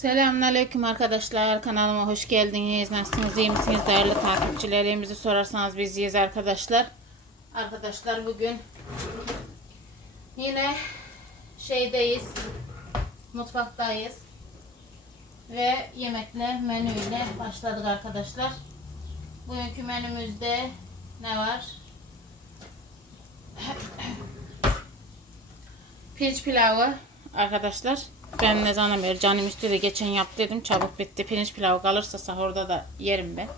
Selamünaleyküm arkadaşlar. Kanalıma hoş geldiniz. Nasılsınız? iyi misiniz? Değerli takipçilerimizi sorarsanız biz iyiyiz arkadaşlar. Arkadaşlar bugün yine şeydeyiz. Mutfaktayız. Ve yemekle menüyle başladık arkadaşlar. Bugünkü menümüzde ne var? Pirinç pilavı arkadaşlar. Ben ne zaman beri canım istedi geçen yap dedim çabuk bitti. Pirinç pilavı kalırsa sahurda da yerim ben.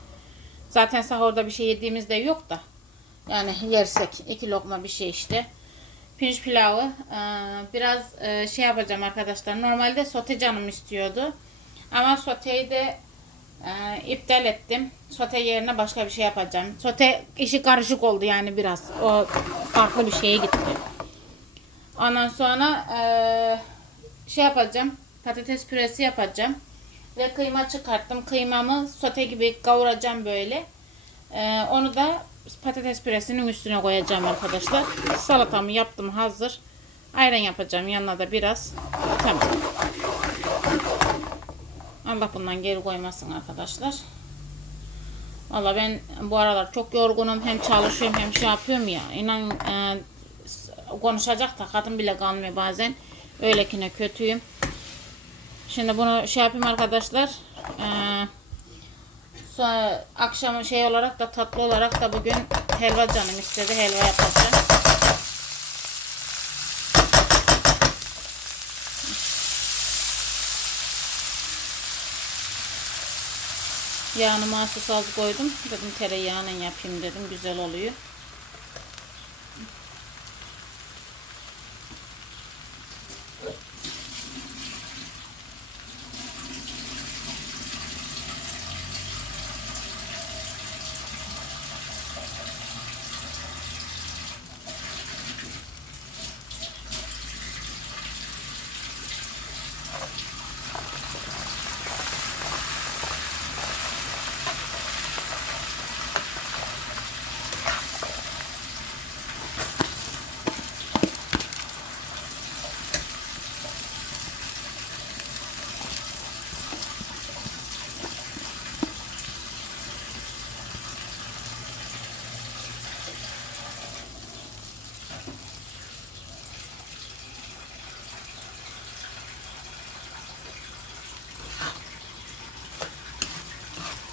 Zaten sahurda bir şey yediğimizde yok da. Yani yersek iki lokma bir şey işte. Pirinç pilavı e, biraz e, şey yapacağım arkadaşlar. Normalde sote canım istiyordu. Ama soteyi de e, iptal ettim. Sote yerine başka bir şey yapacağım. Sote işi karışık oldu yani biraz. O farklı bir şeye gitti. Ondan sonra eee, şey yapacağım. Patates püresi yapacağım. Ve kıyma çıkarttım. Kıymamı sote gibi kavuracağım böyle. Eee, onu da patates püresinin üstüne koyacağım arkadaşlar. Salatamı yaptım hazır. Ayran yapacağım. Yanına da biraz. Tamam. Allah bundan geri koymasın arkadaşlar. Valla ben bu aralar çok yorgunum. Hem çalışıyorum hem şey yapıyorum ya. İnan e, konuşacak da kadın bile kalmıyor bazen. Öylekine kötüyüm. Şimdi bunu şey yapayım arkadaşlar. Ee, sonra akşam şey olarak da tatlı olarak da bugün helva canım istedi. Helva yapacağım. Yağını mahsus az koydum. Dedim tereyağını yapayım dedim. Güzel oluyor.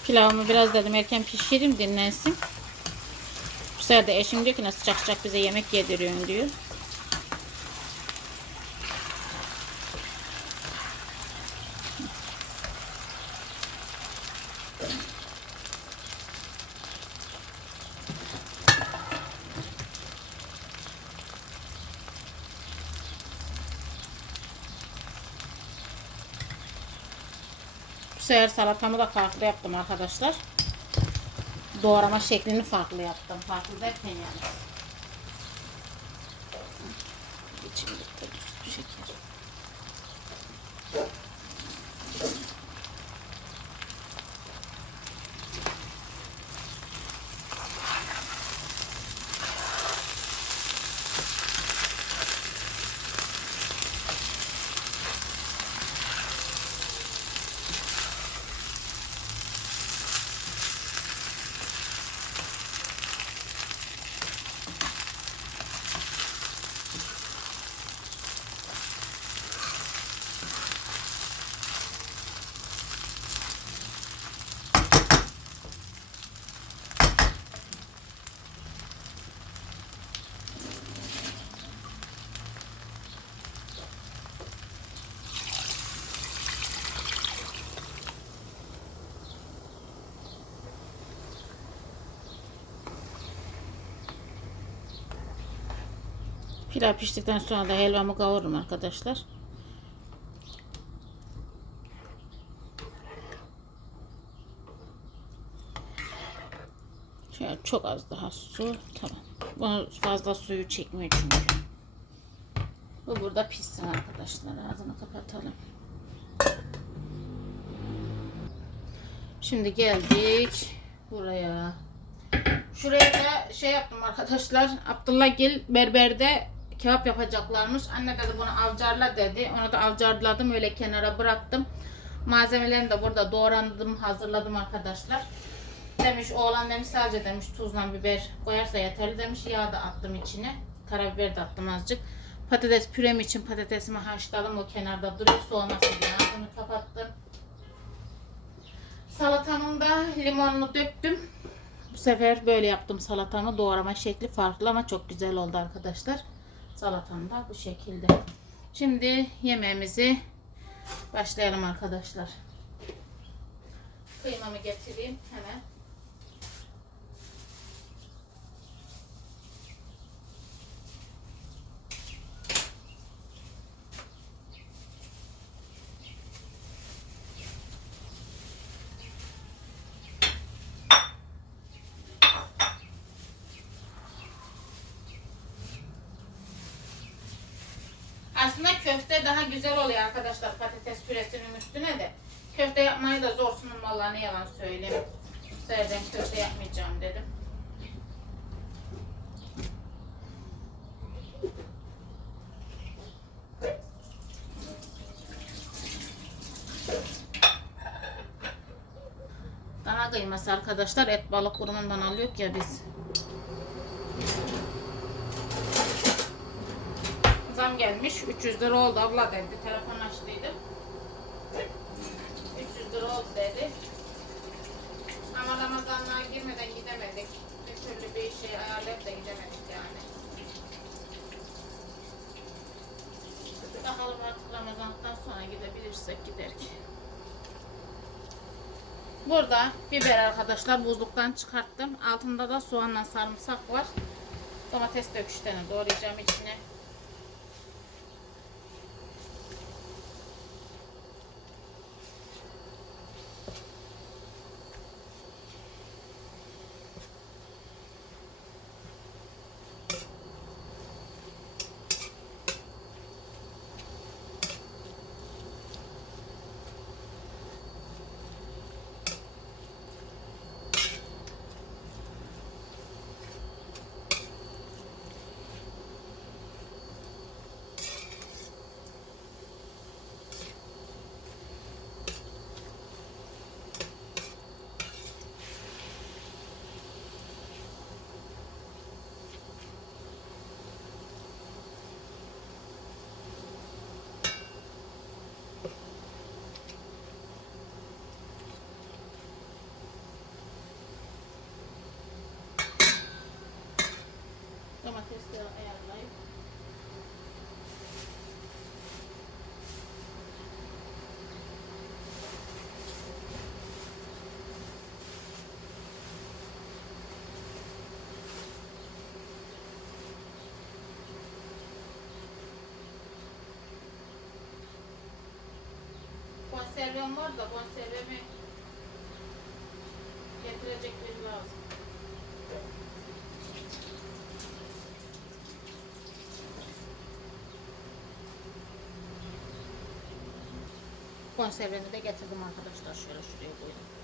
Pilavımı biraz dedim erken pişireyim dinlensin. Bu sefer de eşim diyor ki nasıl sıcak sıcak bize yemek yediriyorsun diyor. Sefer salatamı da farklı yaptım arkadaşlar. Doğrama şeklini farklı yaptım. Farklı derken yani. Pilav piştikten sonra da helvamı kavururum arkadaşlar. Şöyle çok az daha su. Tamam. Bunu fazla suyu çekmiyor çünkü. Bu burada pişsin arkadaşlar. Ağzını kapatalım. Şimdi geldik buraya. Şuraya da şey yaptım arkadaşlar. Abdullah Gil berberde kebap yapacaklarmış. Anne dedi bunu avcarla dedi. Onu da avcarladım öyle kenara bıraktım. Malzemelerimi de burada doğrandım, hazırladım arkadaşlar. Demiş oğlan demiş sadece demiş tuzla biber koyarsa yeterli demiş. Yağ da attım içine. Karabiber de attım azıcık. Patates pürem için patatesimi haşladım. O kenarda duruyor. Soğumasın diye ağzını kapattım. Salatamın da limonunu döktüm. Bu sefer böyle yaptım salatamı. Doğrama şekli farklı ama çok güzel oldu arkadaşlar. Salatam da bu şekilde. Şimdi yemeğimizi başlayalım arkadaşlar. Kıymamı getireyim hemen. Aslında köfte daha güzel oluyor arkadaşlar patates püresinin üstüne de. Köfte yapmayı da zor sunum ne yalan söyleyeyim. Bu köfte yapmayacağım dedim. Dana kıyması arkadaşlar et balık kurumundan alıyor ya biz. Zam gelmiş 300 lira oldu abla dedi telefon açtıydım. 300 lira oldu dedi. Ama Ramazanlığa girmeden gidemedik. Bir türlü bir şey ayarlayıp da gidemedik yani. Bakalım artık Ramazan'dan sonra gidebilirsek giderik. Burada biber arkadaşlar buzluktan çıkarttım. Altında da soğanla sarımsak var. Domates de 3 tane doğrayacağım içine. Domatesleri ayarlayıp Konservem var da konservemi getirecek Konservemi de getirdim arkadaşlar. Şöyle şuraya koydum.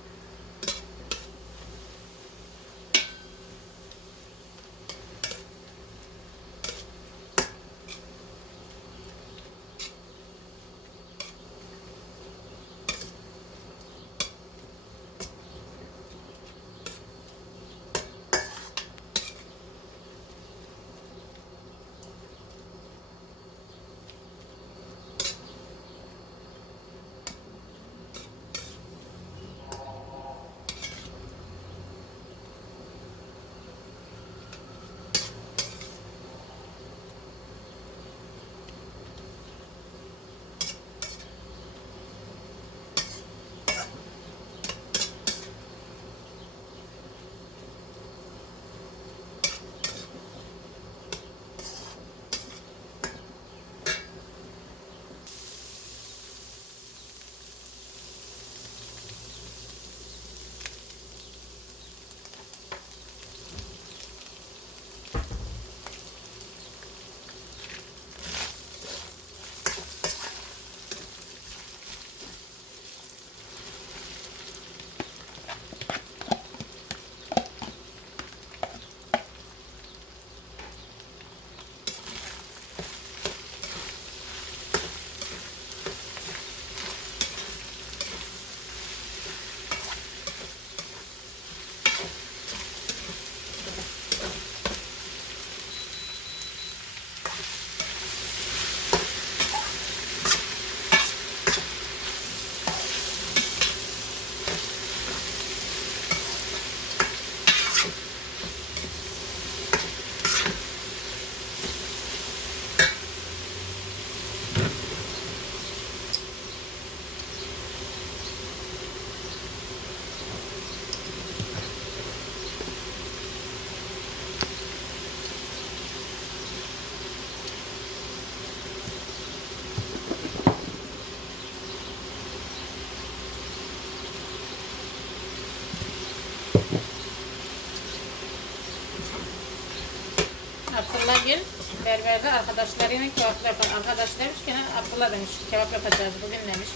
Berberler arkadaşlarıyla kebap yapar. Arkadaş demiş ki Abdullah demiş kebap yapacağız bugün demiş.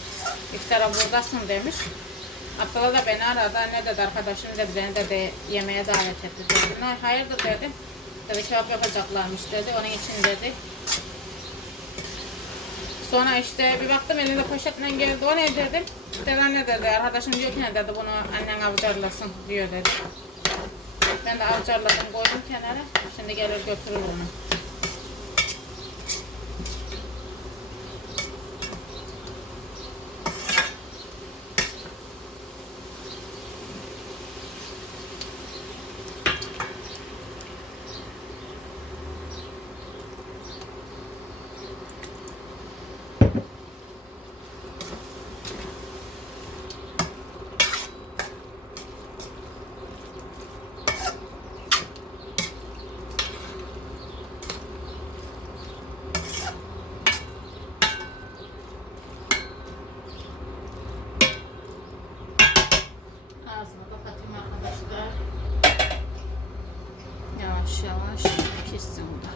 İftara buradasın demiş. Abdullah da beni aradı. Ne dedi arkadaşım dedi beni dedi yemeğe davet etti dedi. Ne hayırdır dedim. Dedi kebap yapacaklarmış dedi. Onun için dedi. Sonra işte bir baktım elinde poşetle geldi. O ne dedim. Dedi ne dedi. Arkadaşım diyor ki ne dedi bunu annen avcarlasın diyor dedi. Ben de avcarladım koydum kenara. Şimdi gelir götürür onu. Ağzını kapatayım arkadaşlar. Yavaş pişsin bu da.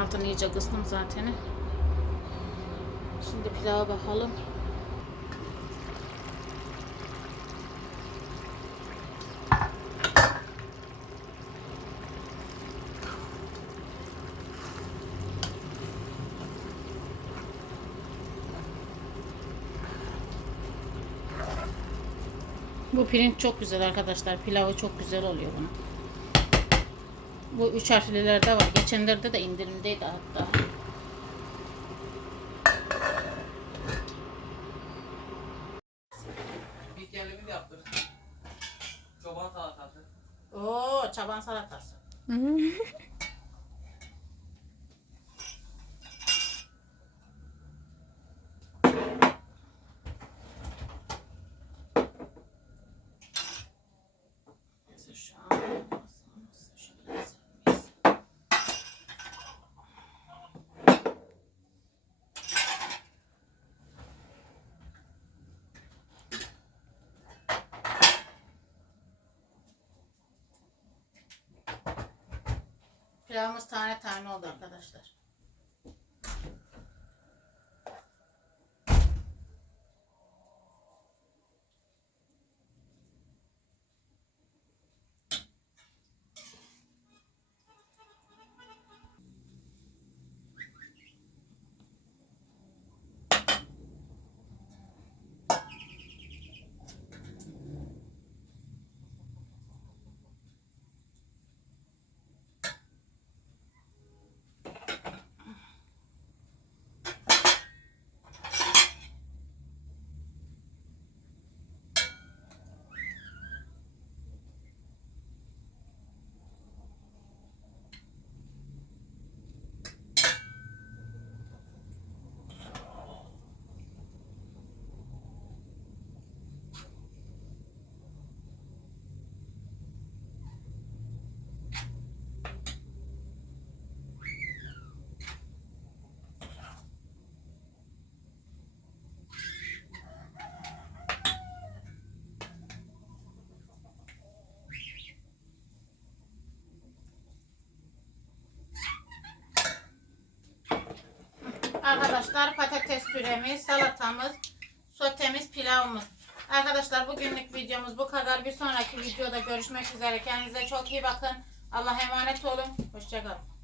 Altını iyice kıstım zaten. Şimdi pilava bakalım. Bu pirinç çok güzel arkadaşlar. Pilavı çok güzel oluyor bunun. Bu üç harflilerde var. Geçenlerde de indirimdeydi hatta. İlk yerlerimizi yaptık. Çoban salatası. Oo, çaban salatası. Pilavımız tane tane oldu arkadaşlar. Patates püremiz, salatamız, sotemiz, pilavımız. Arkadaşlar bugünlük videomuz bu kadar. Bir sonraki videoda görüşmek üzere. Kendinize çok iyi bakın. Allah'a emanet olun. Hoşçakalın.